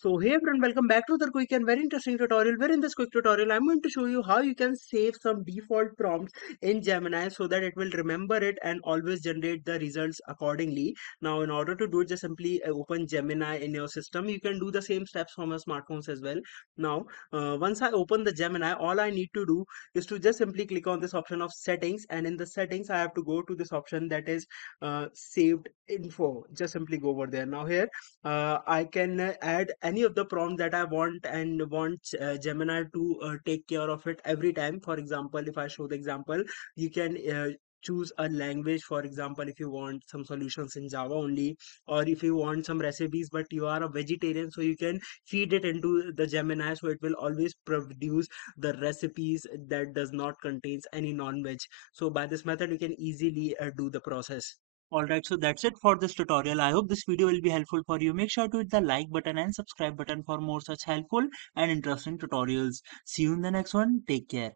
So hey everyone, welcome back to the quick and very interesting tutorial where in this quick tutorial I'm going to show you how you can save some default prompts in Gemini so that it will remember it and always generate the results accordingly. Now in order to do it, just simply open Gemini in your system. You can do the same steps from your smartphones as well. Now once I open the Gemini, all I need to do is to just simply click on this option of settings, and in the settings I have to go to this option that is saved info. Just simply go over there. Now here I can add any of the prompt that I want and want Gemini to take care of it every time. For example, if I show the example, you can choose a language. For example, if you want some solutions in Java only, or if you want some recipes but you are a vegetarian, so you can feed it into the Gemini, so it will always produce the recipes that does not contains any non-veg. So by this method you can easily do the process. Alright, so that's it for this tutorial. I hope this video will be helpful for you. Make sure to hit the like button and subscribe button for more such helpful and interesting tutorials. See you in the next one. Take care.